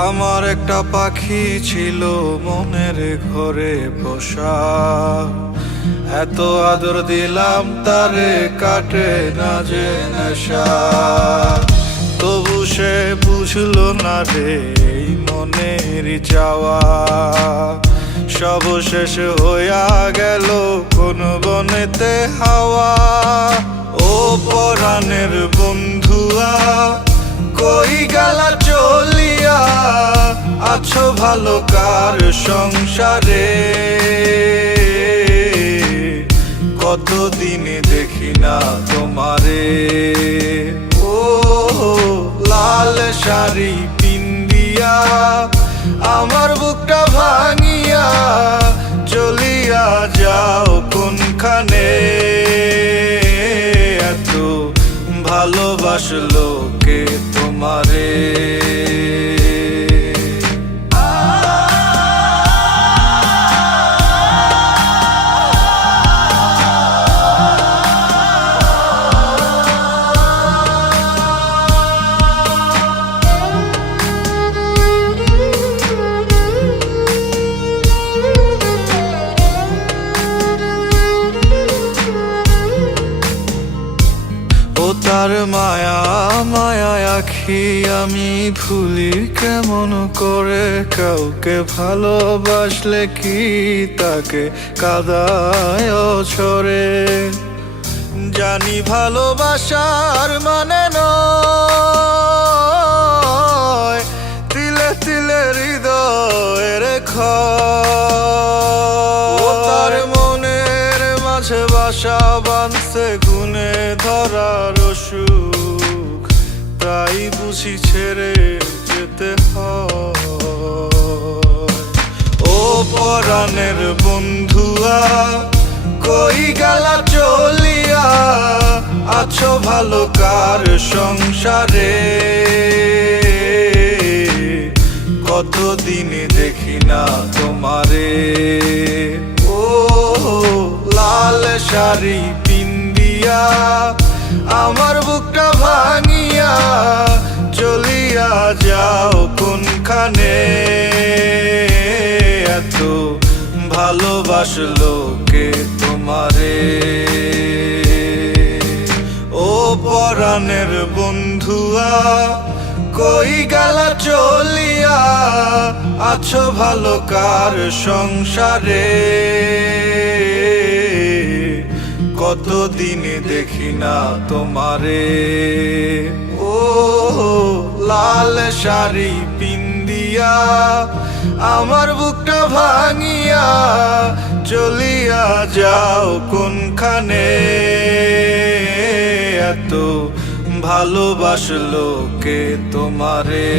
আমার একটা পাখি ছিল মনের ঘরে পোষা, এত আদর দিলাম তারে কাটে না যে নেশা। তবু সে বুঝলো না রে এই মনের চাওয়া, সব শেষ হইয়া গেল কোন বনেতে হাওয়া। ও পরাণের বন্ধুয়া কই গেলা চলিয়া, আছো ভালো কার সংসারে? কতদিন দেখি না তোমারে। ও লাল শাড়ি পিন্দিয়া আমার বুকটা ভাঙিয়া চলিয়া যাও কোনখানে? এত ভালোবাসলো কে তোমারে? তার মায়া মায়া আখি আমি ভুলি কেমন করে? কাউকে ভালোবাসলে কি তাকে কাদায় ছড়ে? জানি ভালোবাসার মানে নয় তিলে তিলে হৃদয়ের ক্ষয়। তার মনের মাঝে বাসা বাঁধছে গুনে ধরার সুখ, তাই বুঝি ছেড়ে যেতে হয়। ও পরাণের বন্ধুয়া কই গেলা চলিয়া, আছো ভালো কার সংসারে? কতদিন দেখি না তোমারে। ও লাল শাড়ি পিন্দিয়া আমার বুকটা ভাঙিয়া চলিয়া যাও কোনখানে? এত ভালোবাসলো কে তোমারে? ও পরাণের বন্ধুয়া কই গেলা চলিয়া, আছো ভালো কার সংসারে? কতদিন দেখি না তোমারে। ও লাল শাড়ি পিন্দিয়া আমার বুকটা ভাঙিয়া চলিয়া যাও কোনখানে? এত ভালোবাসলো কে তোমারে?